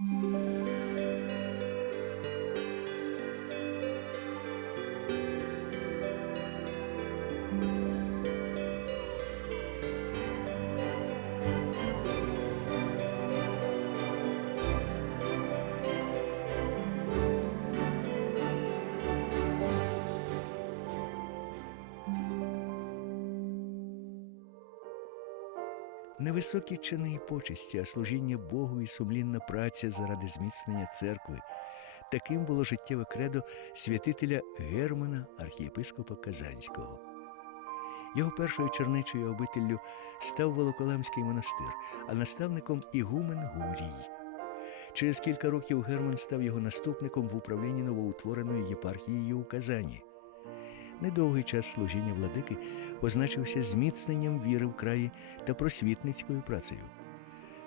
Música Невисокі чини і почесті, а служіння Богу і сумлінна праця заради зміцнення церкви. Таким було життєве кредо святителя Германа, архієпископа Казанського. Його першою черничою обителлю став Волоколамський монастир, а наставником ігумен Гурій. Через кілька років Герман став його наступником в управлінні новоутвореної єпархією у Казані. Недовгий час служіння владики позначився зміцненням віри в краї та просвітницькою працею.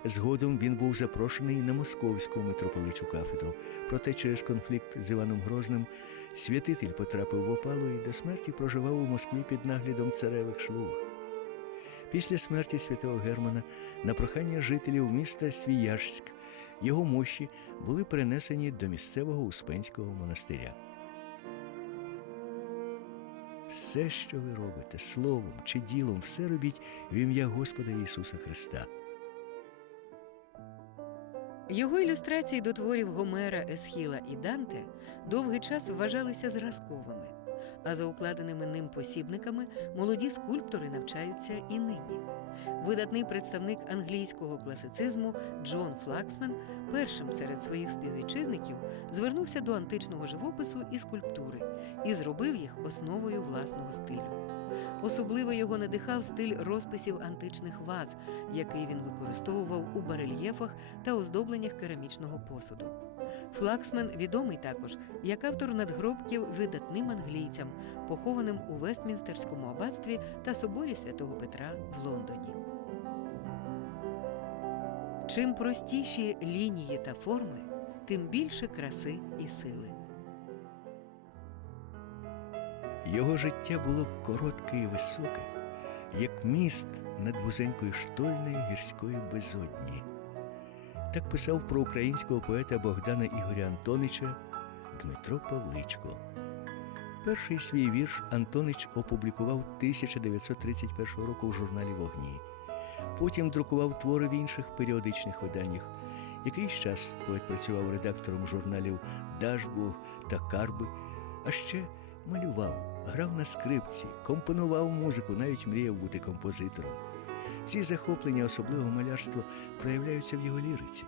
Згодом він був запрошений на московську митрополичу кафедру, проте через конфлікт з Іваном Грозним святитель потрапив в опалу і до смерті проживав у Москві під наглядом царевих слуг. Після смерті святого Германа на прохання жителів міста Свіяжськ його мощі були перенесені до місцевого Успенського монастиря. Все, що ви робите, словом чи ділом, все робіть в ім'я Господа Ісуса Христа. Його ілюстрації до творів Гомера, Есхіла і Данте довгий час вважалися зразковими, а за укладеними ним посібниками молоді скульптори навчаються і нині. Видатний представник англійського класицизму Джон Флаксмен першим серед своїх співвітчизників звернувся до античного живопису і скульптури і зробив їх основою власного стилю. Особливо його надихав стиль розписів античних ваз, який він використовував у барельєфах та оздобленнях керамічного посуду. Флаксмен відомий також як автор надгробків видатним англійцям, похованим у Вестмінстерському аббатстві та соборі святого Петра в Лондоні. Чим простіші лінії та форми, тим більше краси і сили. Його життя було коротке і високе, як міст над вузенькою штольнею гірської безодні. Так писав про українського поета Богдана Ігоря Антонича Дмитро Павличко. Перший свій вірш Антонич опублікував 1931 року в журналі Вогні. Потім друкував твори в інших періодичних виданнях. Якийсь час поет працював редактором журналів Дажбуг та Карби, а ще малював, грав на скрипці, компонував музику, навіть мріяв бути композитором. Ці захоплення особливого малярства проявляються в його ліриці.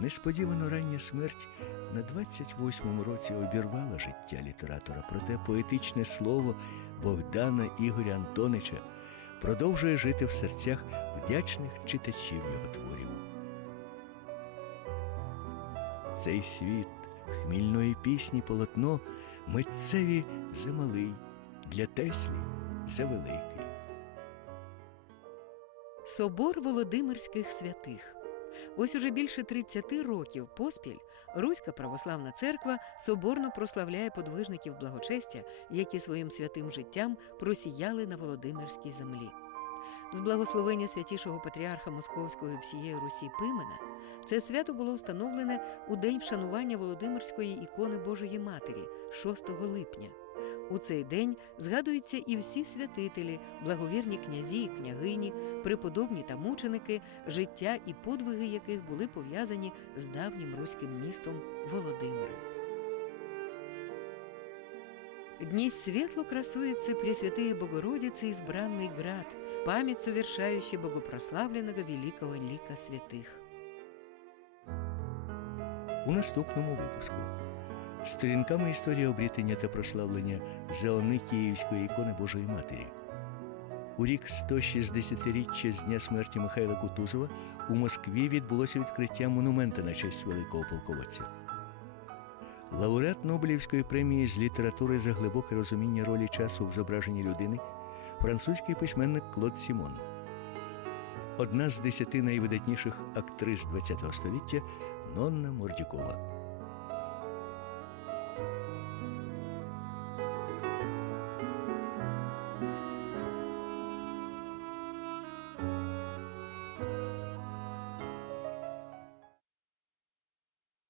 Несподівано рання смерть на 28-му році обірвала життя літератора, проте поетичне слово Богдана Ігоря Антонича продовжує жити в серцях вдячних читачів його творів. Цей світ хмільної пісні полотно митцеві замалий, для Теслі завеликий. Собор Володимирських святих. Ось уже більше 30 років поспіль Руська православна церква соборно прославляє подвижників благочестя, які своїм святим життям просіяли на Володимирській землі. З благословення святішого патріарха Московського і всієї Русі Пимена це свято було встановлене у день вшанування Володимирської ікони Божої Матері 6 липня. У цей день згадуються і всі святителі, благовірні князі і княгині, преподобні та мученики, життя і подвиги яких були пов'язані з давнім руським містом Володимиром Днесь светло красуется Пресвятые Богородицы избранный град, память совершающий богопрославленного великого лика святых. У наступному випуску сторінками історії обрітення та прославлення Заони Київської ікони Божої Матері. У рік 160-річчя з дня смерті Михайла Кутузова у Москві відбулося відкриття монумента на честь великого полководця. Лауреат Нобелівської премії з літератури за глибоке розуміння ролі часу в зображенні людини, французький письменник Клод Сімон. Одна з десяти найвидатніших актрис ХХ століття Нонна Мордюкова.